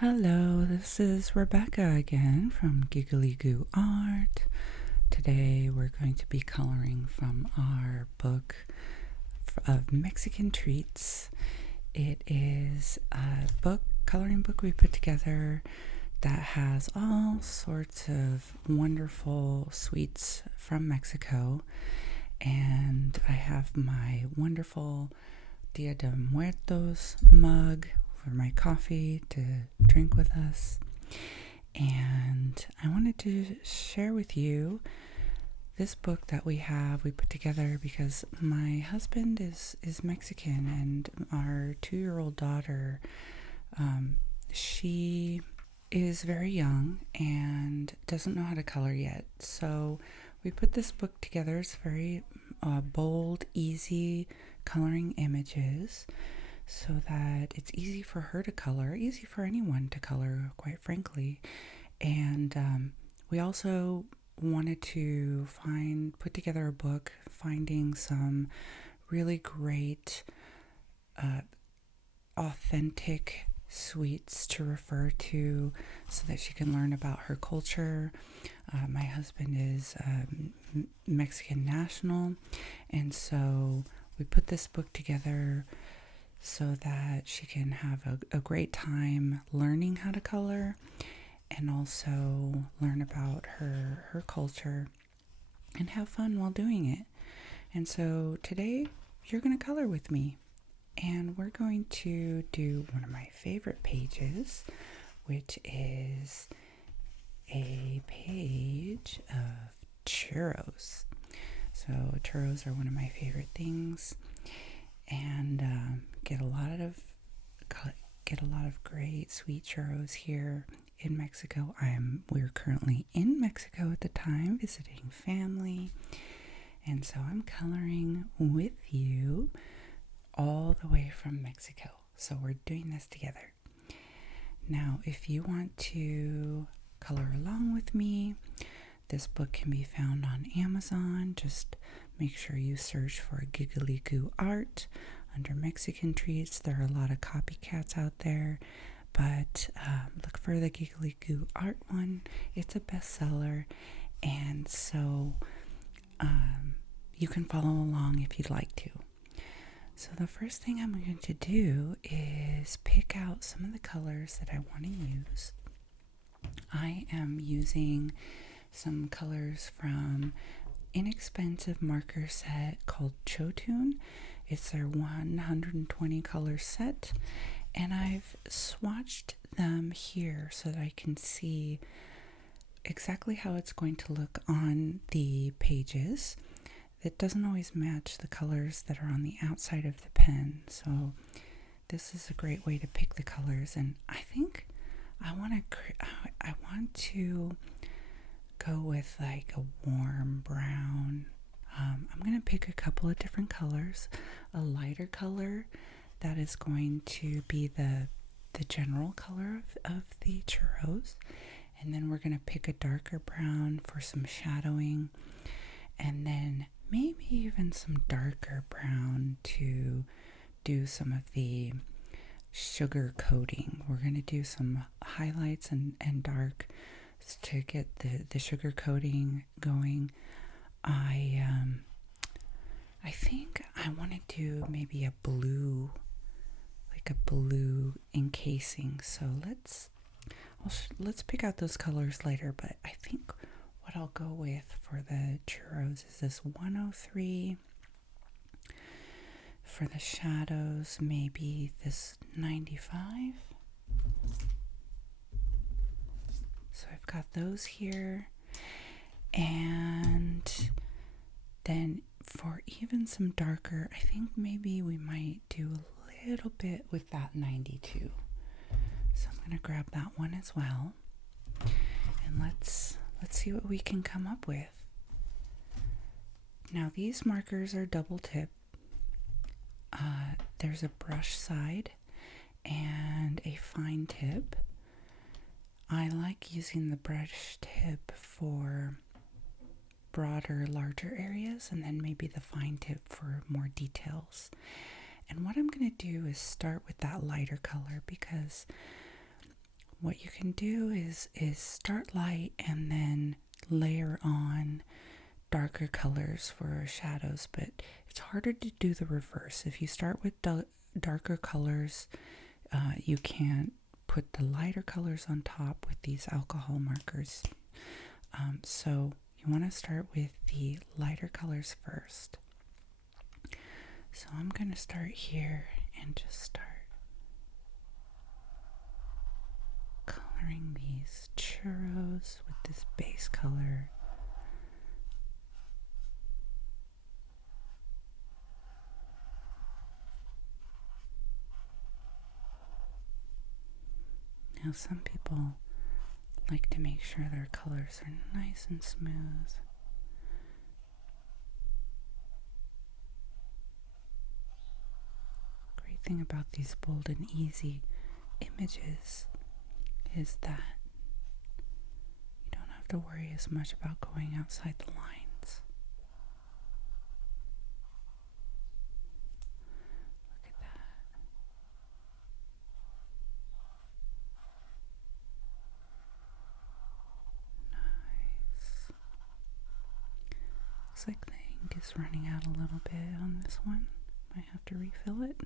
Hello, this is Rebecca again from Giggly Goo Art. Today we're going to be coloring from our book of Mexican treats. It is a coloring book we put together that has all sorts of wonderful sweets from Mexico. And I have my wonderful Dia de Muertos mug for my coffee to drink with us. And I wanted to share with you this book that we put together because my husband is Mexican, and our 2-year-old daughter, she is very young and doesn't know how to color yet. So we put this book together. It's very bold, easy coloring images so that it's easy for her to color, easy for anyone to color, quite frankly. And we also wanted to put together a book finding some really great authentic sweets to refer to so that she can learn about her culture. My husband is Mexican national, and so we put this book together so that she can have a great time learning how to color and also learn about her culture and have fun while doing it. And so today you're going to color with me, and we're going to do one of my favorite pages, which is a page of churros. So churros are one of my favorite things, and get a lot of great sweet churros here in Mexico. We're currently in Mexico at the time, visiting family, and so I'm coloring with you all the way from Mexico. So we're doing this together. Now, if you want to color along with me, this book can be found on Amazon. Just make sure you search for Giggly Goo Art under Mexican treats. There are a lot of copycats out there, but look for the Giggly Goo Art one. It's a bestseller, and so you can follow along if you'd like to. So the first thing I'm going to do is pick out some of the colors that I want to use. I am using some colors from inexpensive marker set called Chotun. It's their 120 color set, and I've swatched them here so that I can see exactly how it's going to look on the pages. It doesn't always match the colors that are on the outside of the pen, so this is a great way to pick the colors. And I think I want to go with like a warm brown. I'm going to pick a couple of different colors. A lighter color that is going to be the general color of the churros, and then we're going to pick a darker brown for some shadowing, and then maybe even some darker brown to do some of the sugar coating. We're going to do some highlights and dark to get the sugar coating going. I think I want to do maybe a blue encasing. So let's pick out those colors later, but I think what I'll go with for the churros is this 103. For the shadows, maybe this 95. So I've got those here. And then for even some darker, I think maybe we might do a little bit with that 92. So I'm going to grab that one as well. And let's see what we can come up with. Now these markers are double tip. There's a brush side and a fine tip. I like using the brush tip for broader, larger areas, and then maybe the fine tip for more details. And what I'm going to do is start with that lighter color, because what you can do is start light and then layer on darker colors for shadows, but it's harder to do the reverse. If you start with darker colors, you can't put the lighter colors on top with these alcohol markers. So you want to start with the lighter colors first. So I'm going to start here and just start coloring these churros with this base color. Now some people like to make sure their colors are nice and smooth. Great thing about these bold and easy images is that you don't have to worry as much about going outside the lines. Look at that. Nice. Looks like the ink is running out a little bit on this one. Might have to refill it.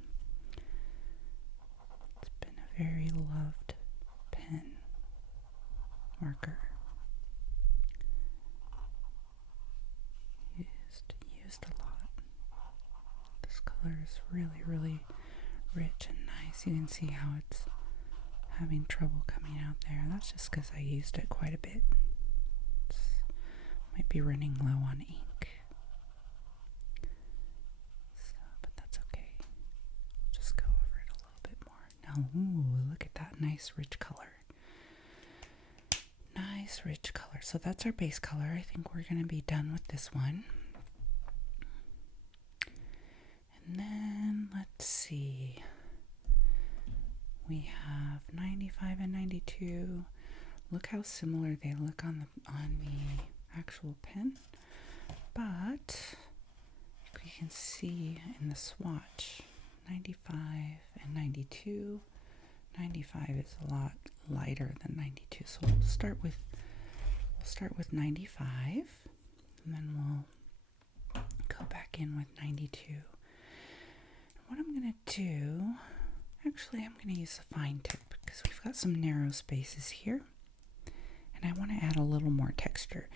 It's been a very loved pen marker. Used a lot. This color is really, really rich and nice. You can see how it's having trouble coming out there. That's just because I used it quite a bit. Might be running low on ink. So, but that's okay. We'll just go over it a little bit more. Now, ooh, look at that nice rich color. Nice rich color. So that's our base color. I think we're going to be done with this one. And then let's see. We have 95 and 92. Look how similar they look on the actual pen. But you can see in the swatch, 95 and 92. 95 is a lot lighter than 92, so we'll start with 95, and then we'll go back in with 92. And what I'm going to do, actually I'm going to use a fine tip because we've got some narrow spaces here, and I want to add a little more texture.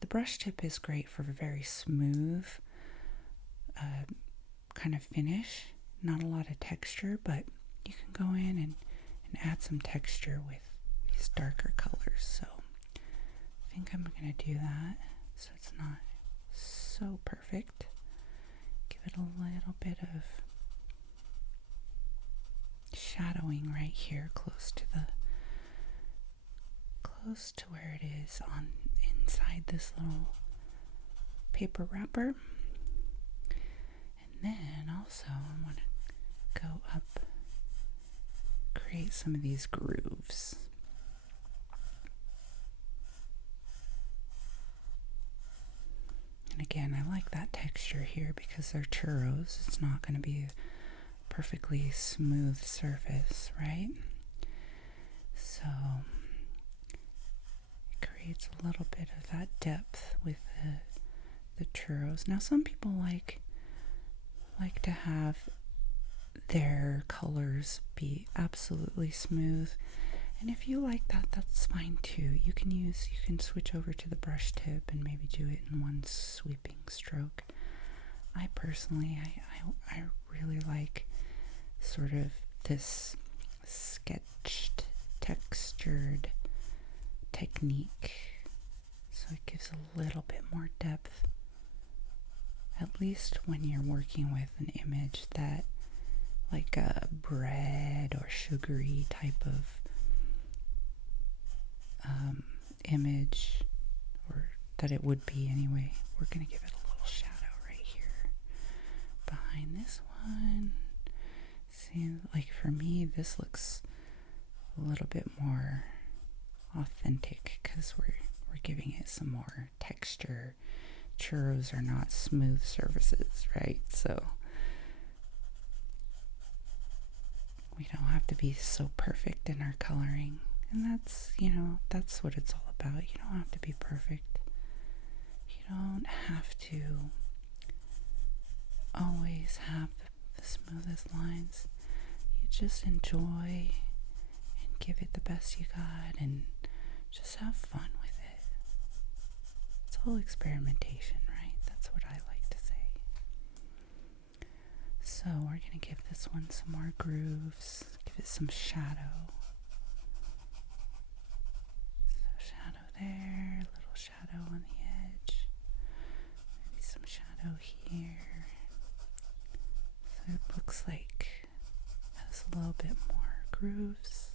The brush tip is great for a very smooth kind of finish, not a lot of texture, but you can go in and add some texture with these darker colors. So I think I'm going to do that so it's not so perfect. Give it a little bit of shadowing right here close to where it is on inside this little paper wrapper. And then also I want to go up, create some of these grooves. And again, I like that texture here because they're churros. It's not going to be a perfectly smooth surface, right? So it creates a little bit of that depth with the churros. Now some people like to have their colors be absolutely smooth, and if you like that, that's fine too. You can switch over to the brush tip and maybe do it in one sweeping stroke. I personally I really like sort of this sketched, textured technique, so it gives a little bit more depth, at least when you're working with an image that like a bread or sugary type of image, or that it would be anyway. We're going to give it a little shadow right here behind this one. See, like for me, this looks a little bit more authentic because we're giving it some more texture. Churros are not smooth surfaces, right? So we don't have to be so perfect in our coloring And that's, that's what it's all about. You don't have to be perfect. You don't have to always have the smoothest lines. You just enjoy and give it the best you got and just have fun with it. It's all experimentation, right? That's what I like to say. So we're going to give this one some more grooves, give it some shadow. So shadow there, a little shadow on the edge, maybe some shadow here. So it looks like it has a little bit more grooves.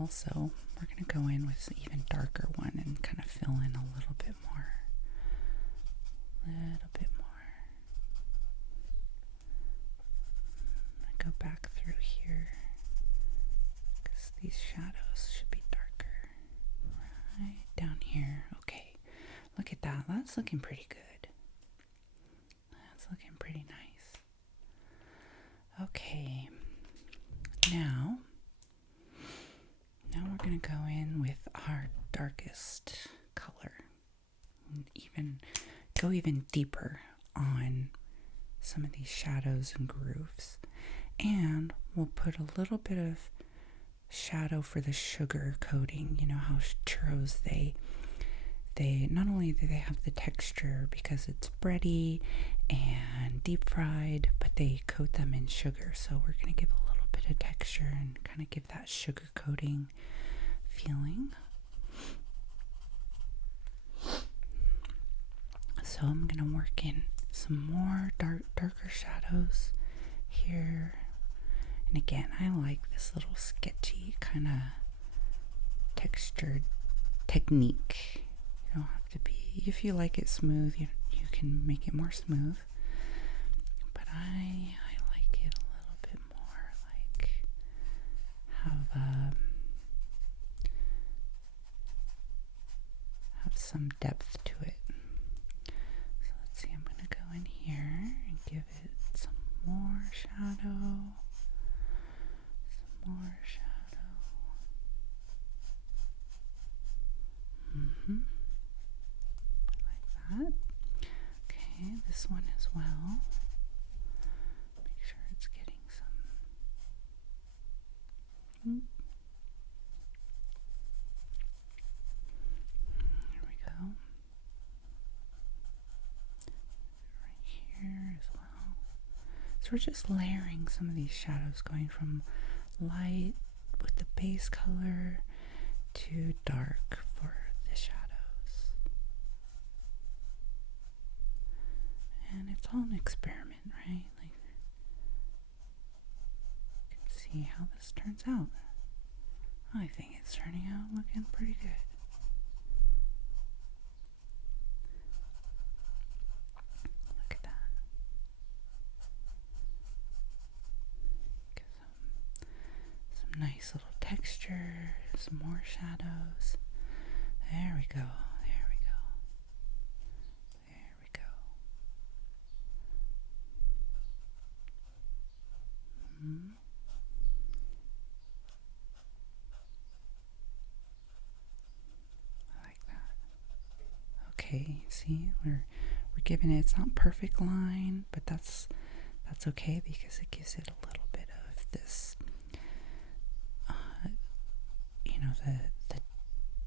Also, we're going to go in with an even darker one and kind of fill in a little bit more. I'm going to go back through here because these shadows should be darker. Right down here. Okay, look at that. That's looking pretty good. That's looking pretty nice. Okay, now we're going to go in with our darkest color and go even deeper on some of these shadows and grooves. And we'll put a little bit of shadow for the sugar coating. You know how churros, they not only do they have the texture because it's bready and deep fried, but they coat them in sugar. So we're going to give a little bit of texture and kind of give that sugar coating feeling. So I'm going to work in some more darker shadows here. And again, I like this little sketchy kind of textured technique. You don't have to be, if you like it smooth, you can make it more smooth. But I like it a little bit more like have some depth to it. So let's see, I'm going to go in here and give it some more shadow. Some more shadow. I like that. Okay, this one as well. Make sure it's getting some. There we go. Right here as well. So we're just layering some of these shadows, going from light with the base color to dark for the shadows. And it's all an experiment, right? Like, you can see how this turns out. I think it's turning out looking pretty good. Look at that. Get some nice little texture, some more shadows. There we go. There we go. There we go. I like that. Okay, see, we're giving it, it's not perfect line, but that's okay because it gives it a little bit of this,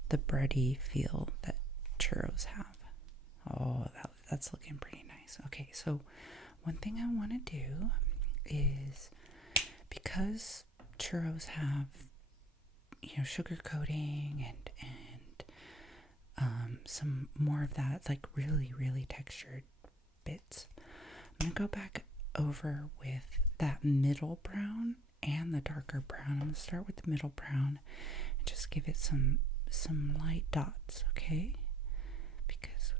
the bready feel that churros have. Oh, that's looking pretty nice. Okay, so one thing I want to do is, because churros have, sugar coating and some more of that, like really, really textured bits, I'm going to go back over with that middle brown and the darker brown. I'm going to start with the middle brown and just give it some light dots, okay? Because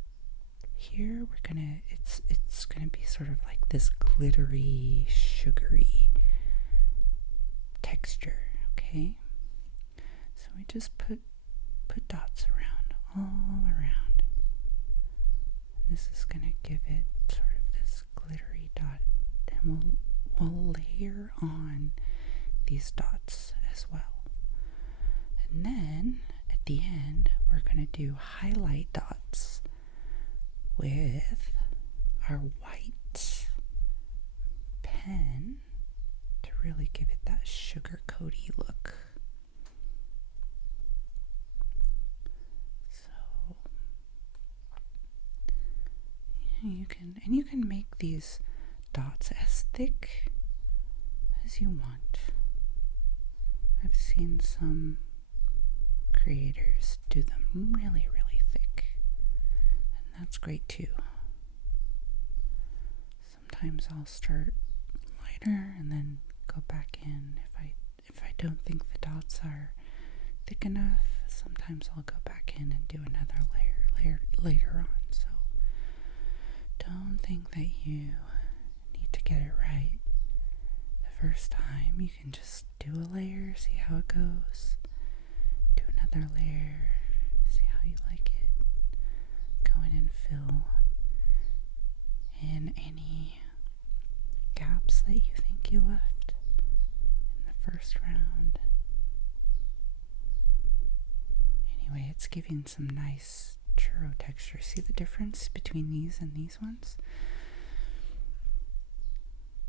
here it's gonna be sort of like this glittery, sugary texture, okay? So we just put dots around, all around. And this is gonna give it sort of this glittery dot, and we'll layer on these dots as well. And then at the end, we're going to do highlight dots with our white pen to really give it that sugar coaty look. So you can make these dots as thick as you want. I've seen some creators do them really, really thick, and that's great too. Sometimes I'll start lighter and then go back in if I don't think the dots are thick enough. Sometimes I'll go back in and do another layer later on. So don't think that you need to get it right the first time. You can just do a layer, see how it goes. Do another layer, see how you like it. Go in and fill in any gaps that you think you left in the first round. Anyway, it's giving some nice churro texture. See the difference between these and these ones?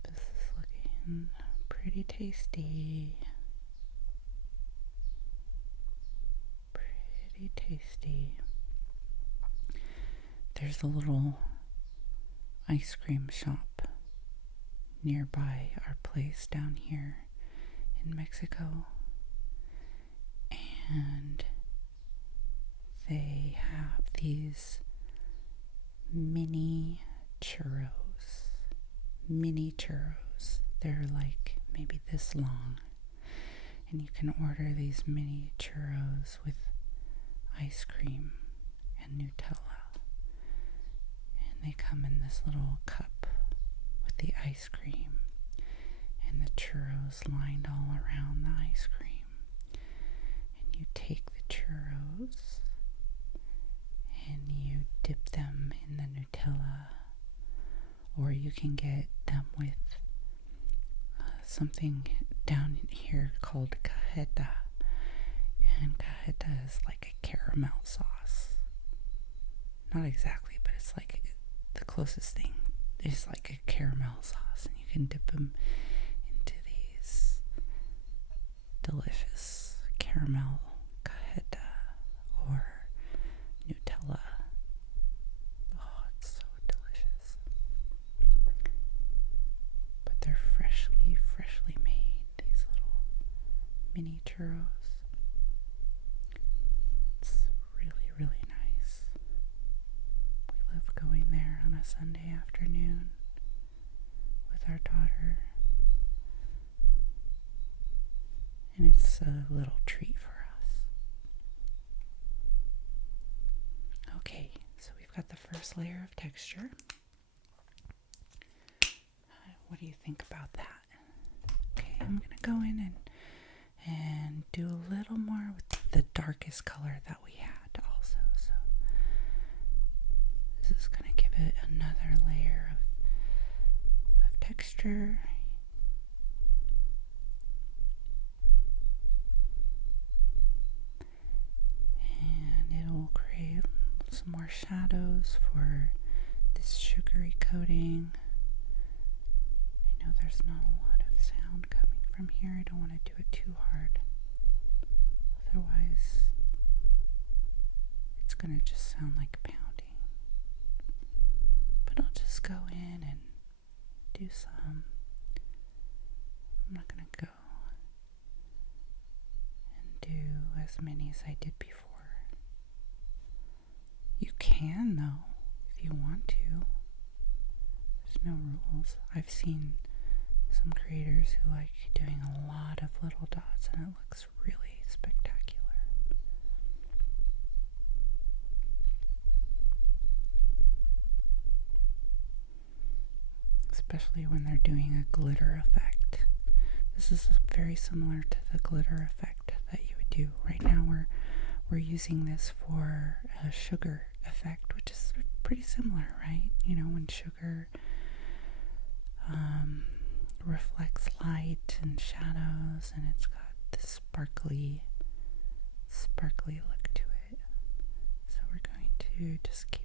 This is looking pretty tasty. Pretty tasty. There's a little ice cream shop nearby our place down here in Mexico, and they have these mini churros. They're like maybe this long, and you can order these mini churros with ice cream and Nutella, and they come in this little cup with the ice cream and the churros lined all around the ice cream. And you take the churros and you dip them in the Nutella, or you can get them with something down here called cajeta, and cajeta is like a caramel sauce. Not exactly, but it's like the closest thing is like a caramel sauce, and you can dip them into these delicious caramel cajeta or Nutella. Oh, it's so delicious. But they're freshly made, these little mini churros. It's really, really nice. We love going there on a Sunday afternoon with our daughter, and it's a little treat for us. Okay, so we've got the first layer of texture. What do you think about that? Okay, I'm gonna go in and do a little more with the darkest color that we had also. So this is gonna give it another layer of texture. And it will create some more shadows for this sugary coating. I know there's not a lot of sound coming from here. I don't want to do it too hard. Otherwise, it's going to just sound like pounding. But I'll just go in and do some. I'm not going to go and do as many as I did before. You can, though, if you want to. There's no rules. I've seen some creators who like doing a lot of little dots, and it looks really spectacular. Especially when they're doing a glitter effect. This is very similar to the glitter effect that you would do. Right now we're using this for a sugar effect, which is pretty similar, right? You know, when sugar reflects light and shadows, and it's got this sparkly look to it. So we're going to just keep,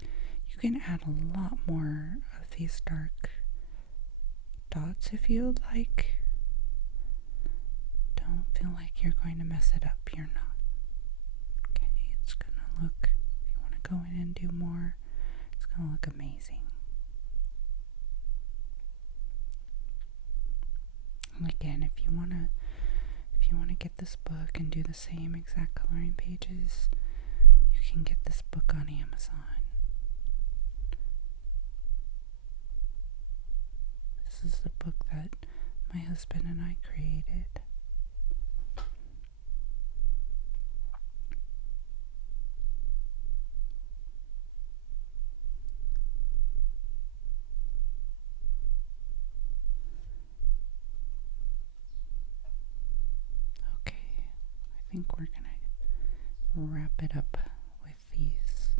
you can add a lot more of these dark dots if you would like. Don't feel like you're going to mess it up, you're not. Okay, it's gonna look, if you want to go in and do more, it's gonna look amazing. And again, if you want to get this book and do the same exact coloring pages, you can get this book on Amazon. This is the book that my husband and I created. I think we're gonna wrap it up with these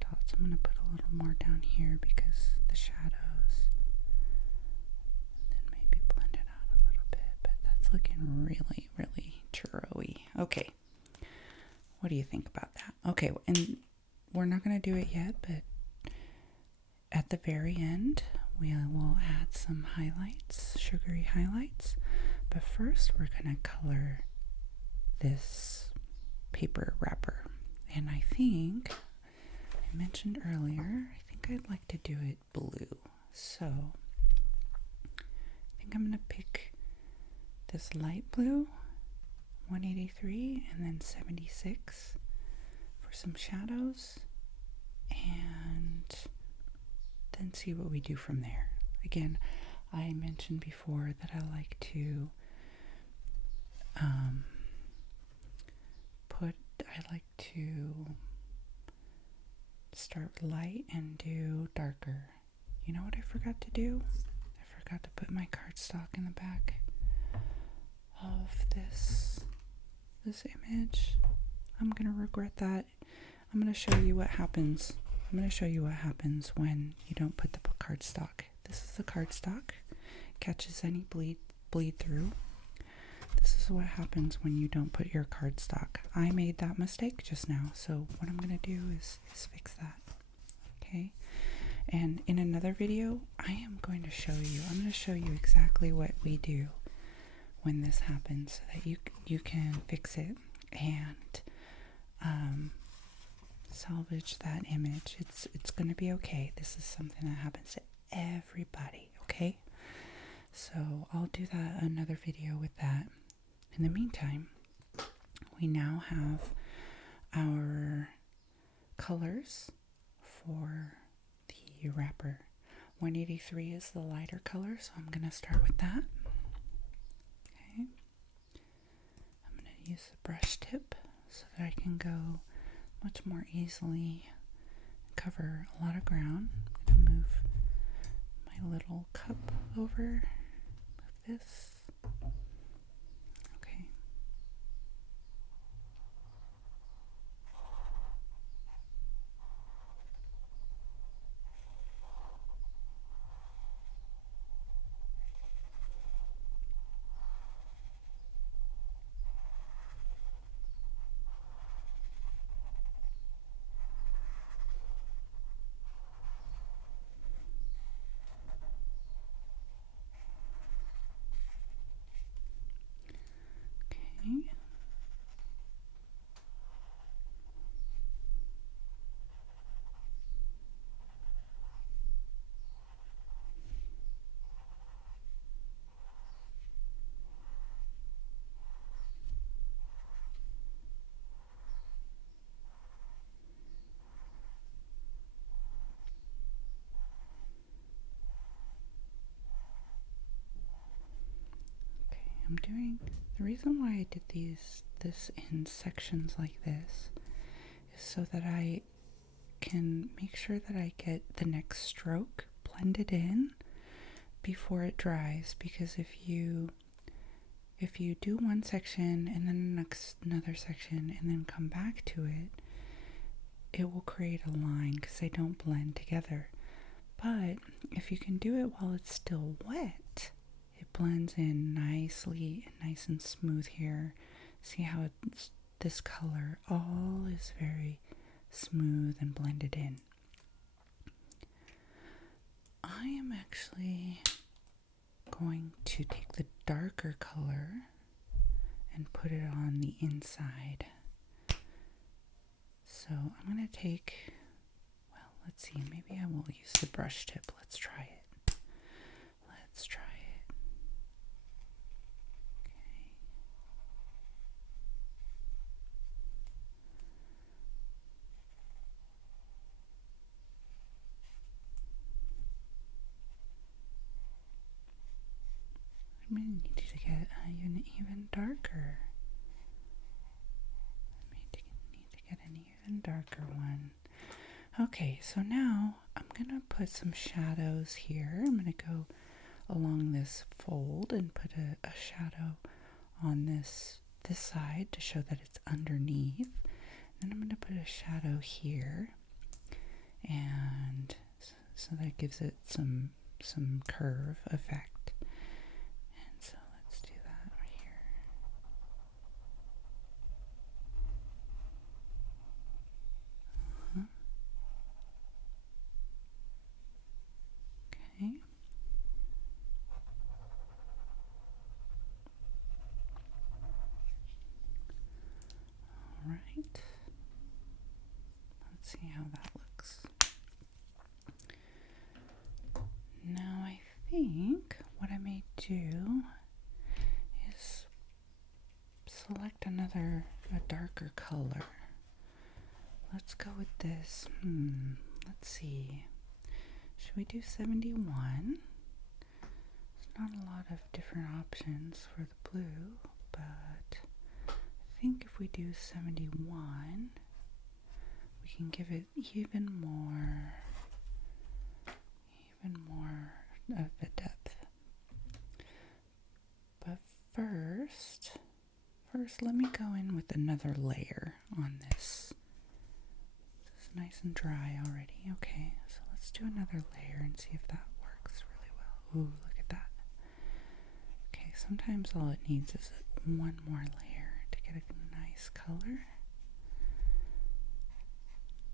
dots. I'm gonna put a little more down here because the shadows, and then maybe blend it out a little bit, but that's looking really, really churro-y. Okay, what do you think about that? Okay, and we're not gonna do it yet, but at the very end we will add some highlights, sugary highlights, but first we're gonna color this paper wrapper. And I think I mentioned earlier, I think I'd like to do it blue. So I think I'm gonna pick this light blue, 183, and then 76 for some shadows, and then see what we do from there. Again, I mentioned before that I like to start light and do darker. You know what I forgot to do? I forgot to put my cardstock in the back of this image. I'm gonna regret that. I'm gonna show you what happens. I'm gonna show you what happens when you don't put the cardstock. This is the cardstock. Catches any bleed through. This is what happens when you don't put your cardstock. I made that mistake just now, so what I'm going to do is fix that. Okay? And in another video, I'm going to show you exactly what we do when this happens, so that you can fix it and salvage that image. It's going to be okay. This is something that happens to everybody, okay? So I'll do that another video with that. In the meantime, we now have our colors for the wrapper. 183 is the lighter color, so I'm going to start with that. Okay. I'm going to use the brush tip so that I can go much more easily, cover a lot of ground. I'm going to move my little cup over, move this. The reason why I did this in sections like this is so that I can make sure that I get the next stroke blended in before it dries, because if you do one section and then another section and then come back to it, it will create a line because they don't blend together. But if you can do it while it's still wet, blends in nicely, nice and smooth here. See how this color all is very smooth and blended in. I am actually going to take the darker color and put it on the inside. So I'm going to take, well, let's see, maybe I will use the brush tip. Let's try it. Let's try it. Okay. I may need to get an even darker. I may need to get an even darker one. Okay, so now I'm going to put some shadows here. I'm going to go along this fold and put a shadow on this side to show that it's underneath. Then I'm going to put a shadow here, and so that gives it some curve effect. And so let's do that right here. Okay. All right. Let's see how that looks. Now I think what I may do is select a darker color. Let's go with this. Let's see. Should we do 71? There's not a lot of different options for the blue, but I think if we do 71, we can give it even more of a depth. But first let me go in with another layer on this. This is nice and dry already. Okay, so let's do another layer and see if that works really well. Ooh, look at that. Okay, sometimes all it needs is one more layer to get a nice color.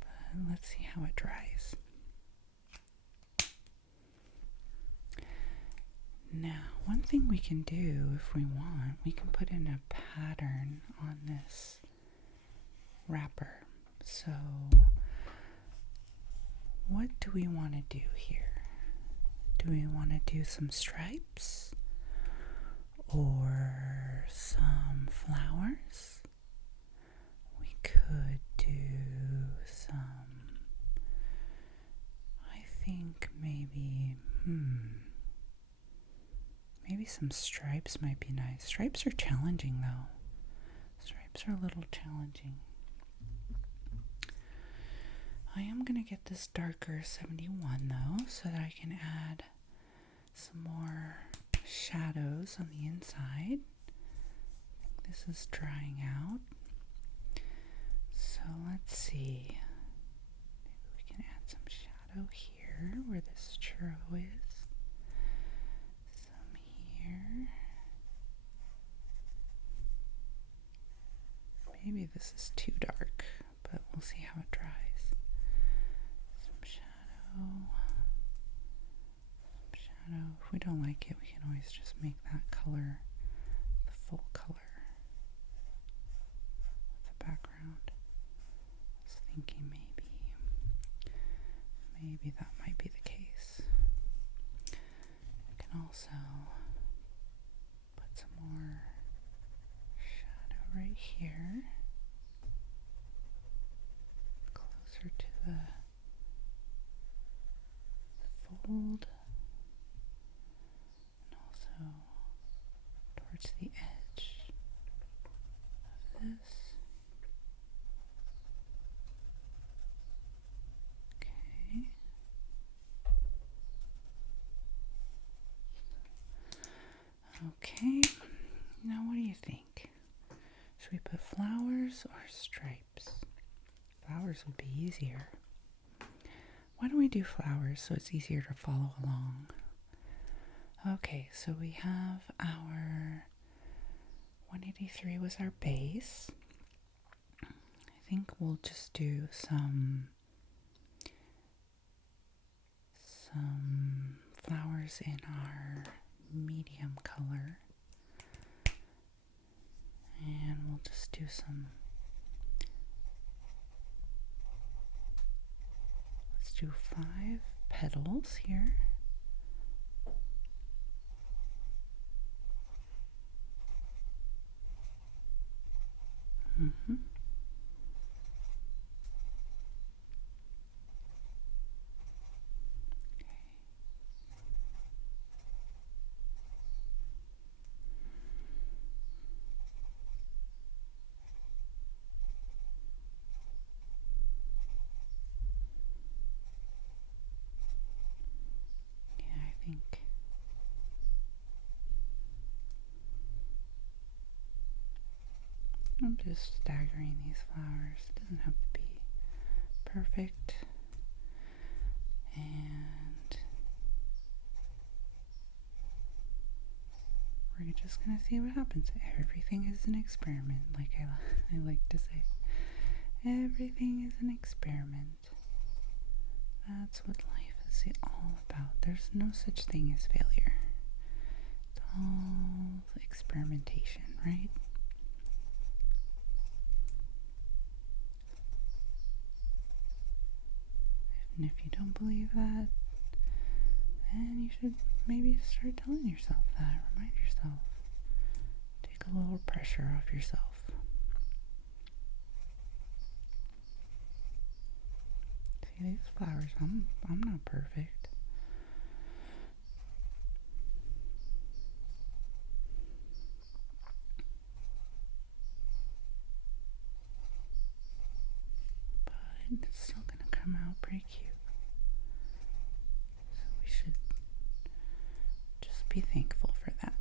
But let's see how it dries. Now, one thing we can do if we want, we can put in a pattern on this wrapper. So, what do we want to do here? Do we want to do some stripes or some flowers? We could do some, I think maybe some stripes might be nice. Stripes are challenging though. Stripes are a little challenging. I am going to get this darker 71 though, so that I can add some more shadows on the inside. I think this is drying out. So let's see. Maybe we can add some shadow here where this churro is. Some here. Maybe this is too dark, but we'll see how it dries. Some shadow. If we don't like it, we can always just make that color the full color with the background. I was thinking maybe that might be the case. I can also put some more shadow right here, closer to the fold. Towards the edge of this. Okay. Okay. Now what do you think? Should we put flowers or stripes? Flowers would be easier. Why don't we do flowers so it's easier to follow along? Okay, so we have our 183 was our base. I think we'll just do some flowers in our medium color. And we'll just do let's do 5 petals here. Mm-hmm. I think I'm just staggering these flowers. It doesn't have to be perfect. And we're just gonna see what happens. Everything is an experiment, like I like to say. Everything is an experiment. That's what life is all about. There's no such thing as failure. It's all experimentation, right? And if you don't believe that, then you should maybe start telling yourself that. Remind yourself. Take a little pressure off yourself. See these flowers? I'm not perfect. But it's still gonna come out pretty cute. So we should just be thankful for that.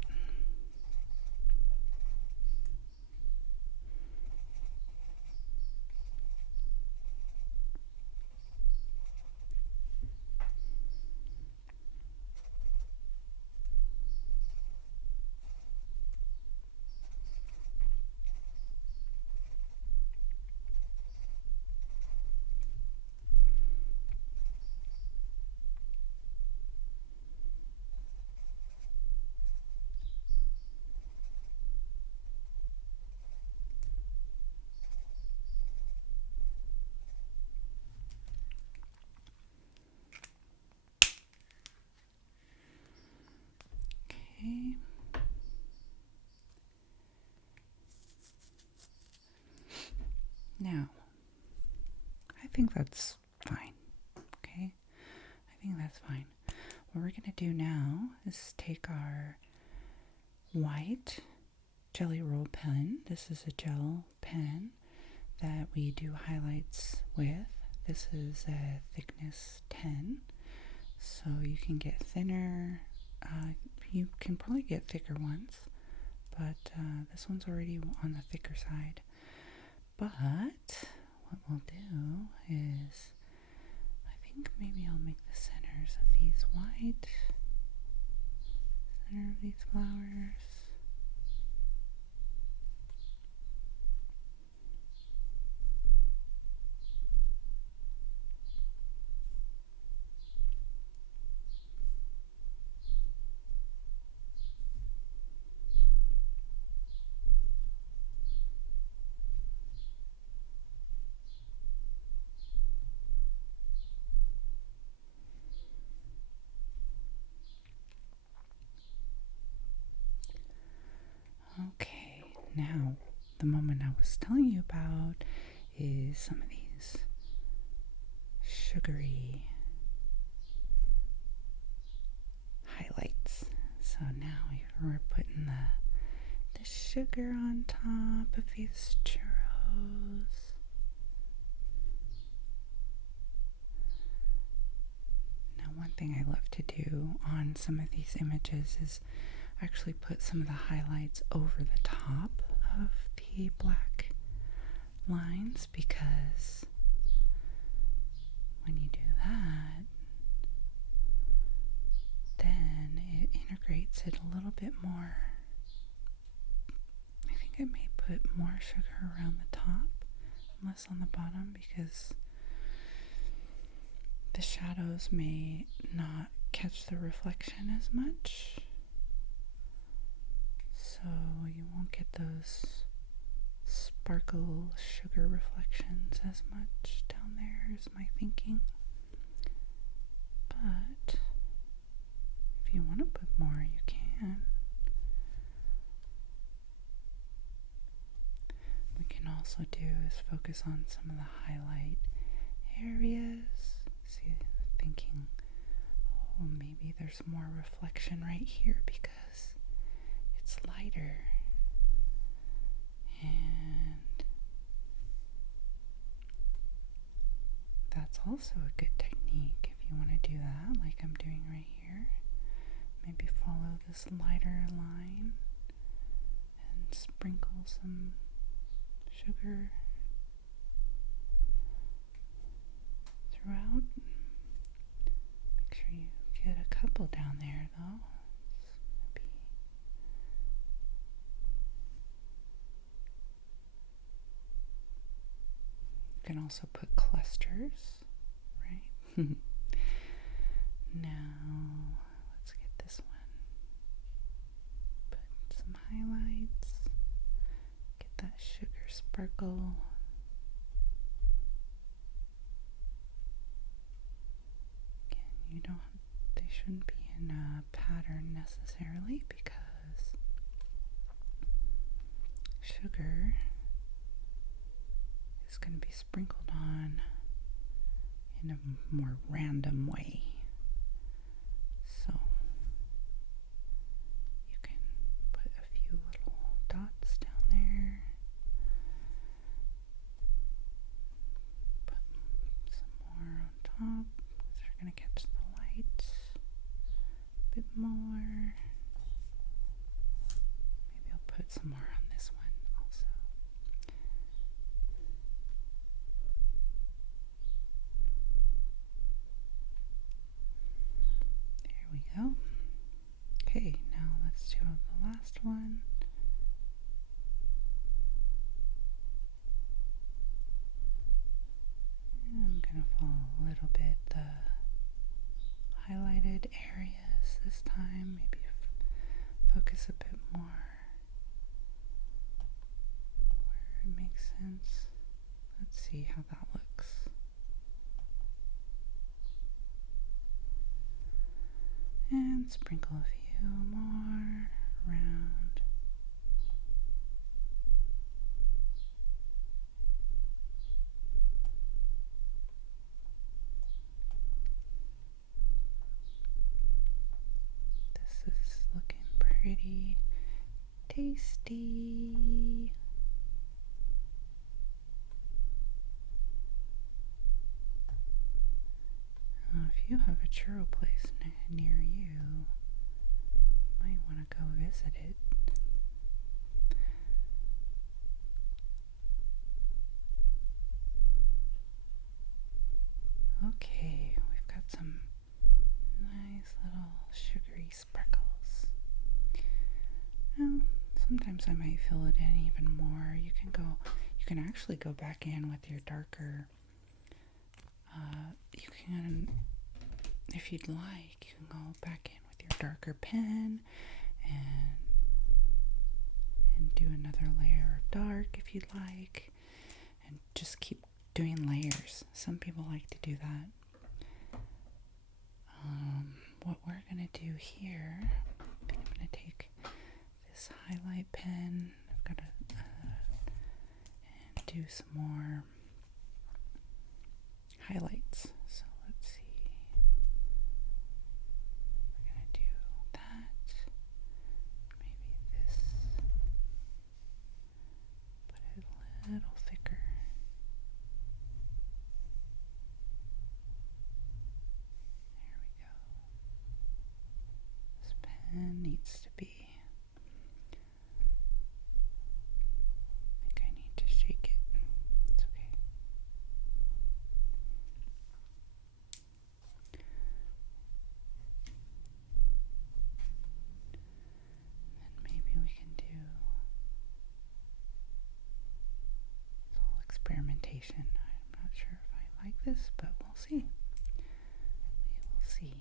Okay. Now, I think that's fine. Okay? I think that's fine. What we're going to do now is take our white Jelly Roll pen. This is a gel pen that we do highlights with. This is a thickness 10, so you can get thinner. You can probably get thicker ones, but this one's already on the thicker side. But what we'll do is, I think maybe I'll make the centers of these white, center of these flowers. Okay, now the moment I was telling you about is some of these sugary highlights. So now we're putting the sugar on top of these churros. Now, one thing I love to do on some of these images is actually put some of the highlights over the top of the black lines, because when you do that, then it integrates it a little bit more. I think I may put more sugar around the top, less on the bottom, because the shadows may not catch the reflection as much. So you won't get those sparkle sugar reflections as much down there, is my thinking. But if you want to put more, you can. What we can also do is focus on some of the highlight areas. See, thinking, oh, maybe there's more reflection right here because it's lighter. And that's also a good technique if you want to do that, like I'm doing right here. Maybe follow this lighter line and sprinkle some sugar throughout. Make sure you get a couple down there though. You can also put clusters, right? Now, let's get this one. Put some highlights. Get that sugar sparkle. Again, they shouldn't be in a pattern necessarily because sugar is going to be sprinkled on in a more random way. So you can put a few little dots down there. Put some more on top because they're going to catch the light a bit more. Maybe I'll put some more on this one also. There we go. Okay, now let's do the last one. I'm going to follow a little bit the highlighted areas this time. Maybe focus a bit more where it makes sense. Let's see how that looks. And sprinkle a few more around. This is looking pretty tasty. If you have a churro place near you, you might want to go visit it. Okay, we've got some nice little sugary sparkles. Now, sometimes I might fill it in even more. You can actually go back in with your darker, you can, if you'd like, you can go back in with your darker pen and do another layer of dark if you'd like, and just keep doing layers. Some people like to do that. What we're going to do here, I'm going to take this highlight pen. I've got to and do some more highlights. So let's see. We're going to do that. Maybe this. Put it a little thicker. There we go. This pen needs to be. I think I need to shake it. It's okay. foundation. I'm not sure if I like this, but we'll see. We will see.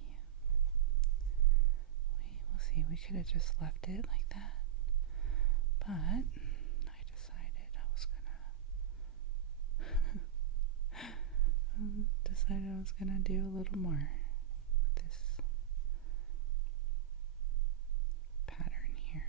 We will see. We could have just left it like that, but I decided I was gonna do a little more with this pattern here.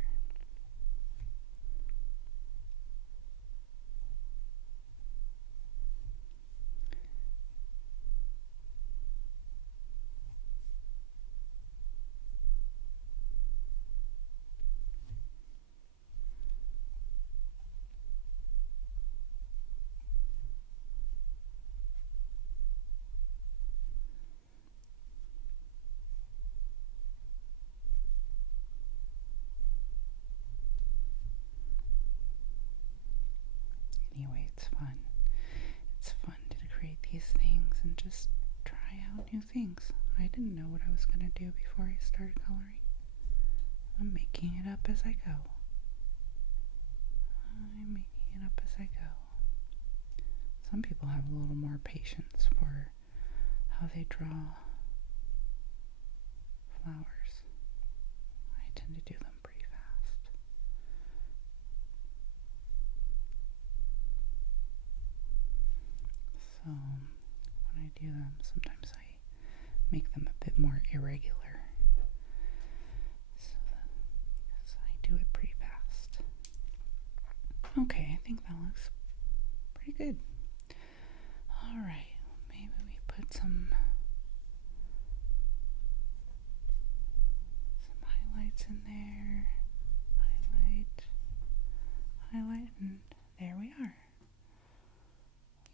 Anyway, it's fun. It's fun to create these things and just try out new things. I didn't know what I was going to do before I started coloring. I'm making it up as I go. Some people have a little more patience for how they draw flowers. I tend to do them pretty fast. So when I do them, sometimes I make them a bit more irregular. So I do it pretty fast. Okay, I think that looks pretty good. Alright, maybe we put some highlights in there. Highlight, and there we are.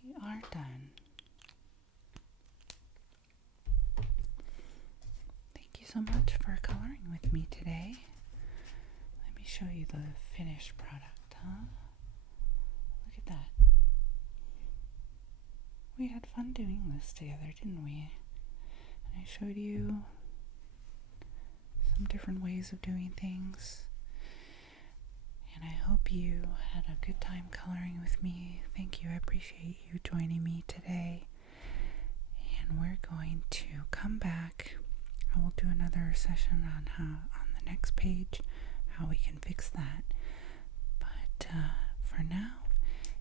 We are done. Thank you so much for coloring with me today. Let me show you the finished product, huh? Look at that. We had fun doing this together, didn't we? And I showed you some different ways of doing things. And I hope you had a good time coloring with me. Thank you. I appreciate you joining me today. And we're going to come back. I will do another session on the next page, how we can fix that. But for now,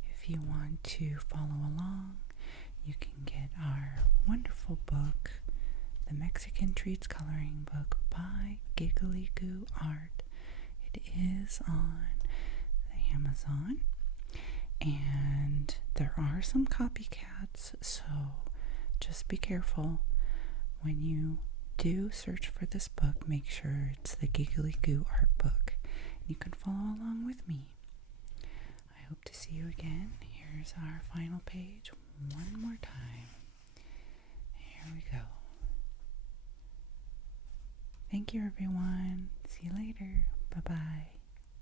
if you want to follow along, you can get our wonderful book, The Mexican Treats Coloring Book by Giggly Goo Art. It is on the Amazon, and there are some copycats, so just be careful when you do search for this book. Make sure it's the Giggly Goo Art book, and you can follow along with me. I hope to see you again. Here's our final page one more time. Here we go. Thank you, everyone. See you later. Bye-bye.